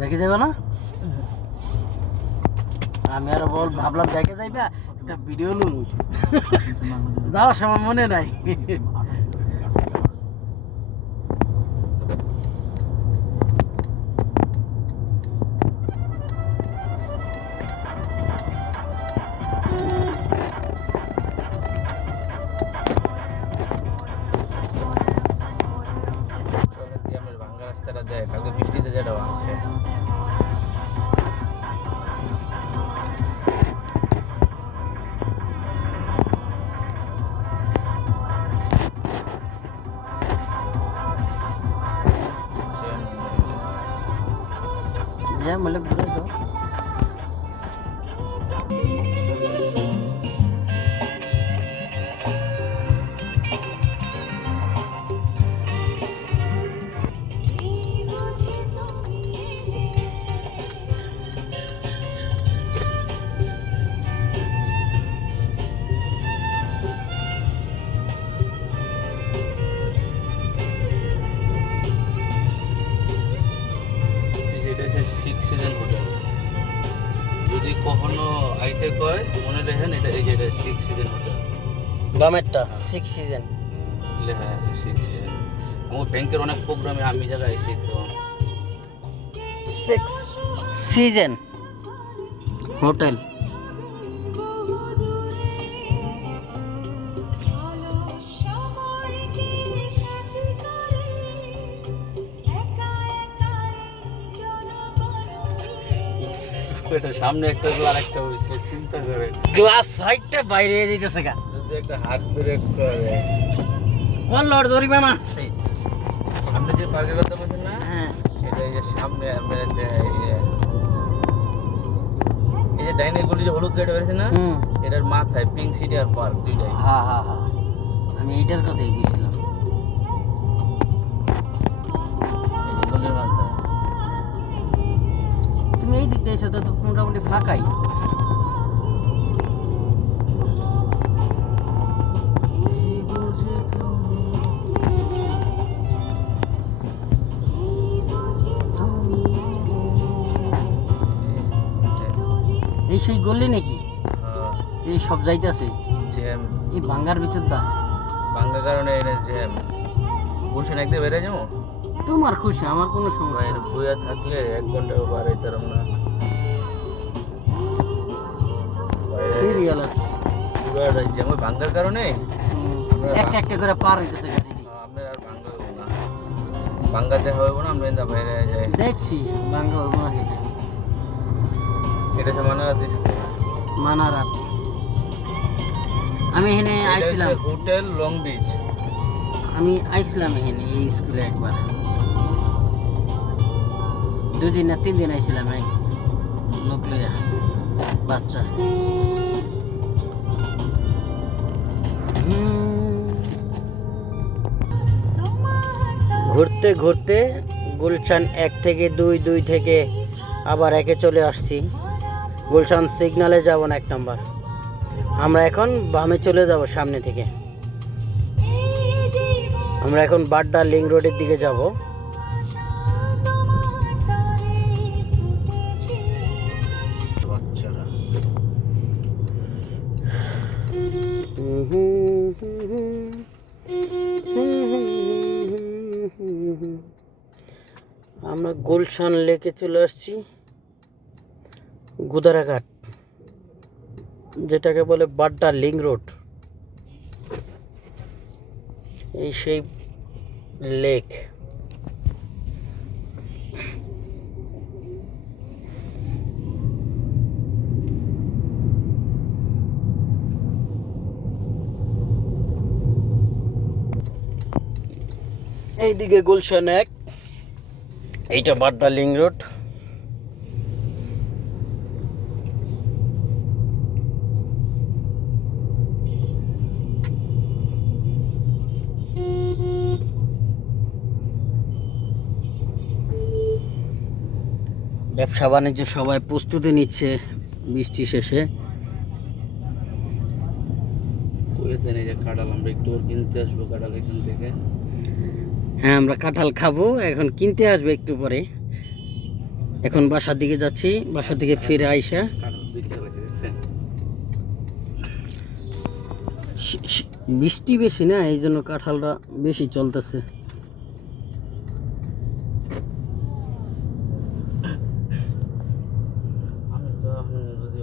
দেখে যাবে না? আমি আরো ভাবলাম দেখে যাইবা একটা ভিডিও লুম, যাওয়ার সময় মনে নাই। ভাঙ্গা রাস্তাটা দেয় কালকে বৃষ্টিতে যেটা ভাঙছে। জ্যাম হলে ঘুরে দাও। সিক্স সিজন হোটেল, যদি কখনো আইতে কয় মনে রাখেন এটা, এই যে এটা সিক্স সিজন হোটেল বামেরটা 6 সিজন। হ্যাঁ সিক্স সিজন। আমার ব্যাংকের অনেক প্রোগ্রামে আমি জায়গায় এসেছি তো। 6 সিজন হোটেল। এটা সামনে একটা আর একটা হইছে, চিন্তা করে গ্লাস ফাইটটা বাইরে দিতেছে গা, যদি একটা হাত ব্রেক করে কোন লড় জরিমানা আছে। সামনে যে পার্কের কথা বলছেন না, হ্যাঁ এটা এই যে সামনে আপনার এই যে ডাইনের গলি যে হলুদ গাড়ি বেরিয়েছে না, এটার মাথায় পিঙ্ক সিটি আর পার্ক দুইটাই। হ্যাঁ হ্যাঁ হ্যাঁ, আমি এইটার কথাই গেছিলাম। এই যে গলির মাথায় তুমি এই দিকটা এসে তো মোটামুটি ফাঁকাই। এই সেই গলি নাকি? এই সব যাইতাছে জ্যাম, এই ভাঙ্গার ভিতর দা ভাঙ্গা কারণে এনে জ্যাম। বলছেন একদিন বেড়ে যাবো, তোমার খুশি, আমার কোনো সমস্যা বাইরে বইয়া থাকলে 1 ঘন্টাও বাড়াইতাম না। সিরিয়াল আছে পুরাটাই জ্যাম, ওই ভাঙ্গার কারণে একটা একটা করে পার হইতেছে গাড়ি। আপনার আর ভাঙ্গা হইব না, ভাঙ্গা দেখা হইব না, আমরা বাইরে যাই। দেখছি ভাঙ্গা হইব না হেঁটে এটা হচ্ছে মানারাত স্কুল, মানারাত। আমি এখানে আইছিলাম, হোটেল লং বিচ। আমি আইছিলাম এখানে এই স্কুলে একবার, 2 দিন না 3 দিন আইছিলাম এক লোক লইয়া, বাচ্চা। ঘুরতে ঘুরতে গুলশান 1 থেকে 2, 2 থেকে আবার 1-এ চলে আসছি। গুলশান সিগনালে যাব না 1 নাম্বার। আমরা এখন বামে চলে যাব সামনে থেকে। আমরা এখন বাড্ডা লিংক রোডের দিকে যাব। বাচ্চারা আমরা গুলশান লেকে চলে আসছি, গুদারাঘাট, যেটাকে বলে বাড্ডা লিংক রোড। এই সেই লেক। এইদিকে গুলশান 1, এইটা বাড্ডা লিংক রোড। ব্যবসা বাণিজ্য সবাই প্রস্তুতি নিচ্ছে বৃষ্টি শেষে। কাঁঠাল আমরা একটু কিনতে আসবো, কাঁঠাল এখান থেকে। হ্যাঁ আমরা কাঁঠাল খাবো, এখন কিনতে আসবো একটু পরে। এখন বাসার দিকে যাচ্ছি, বাসার দিকে ফিরে আইসা বৃষ্টি বেশি না, এই জন্য কাঁঠালটা বেশি চলতেছে। আমি তো এখন যদি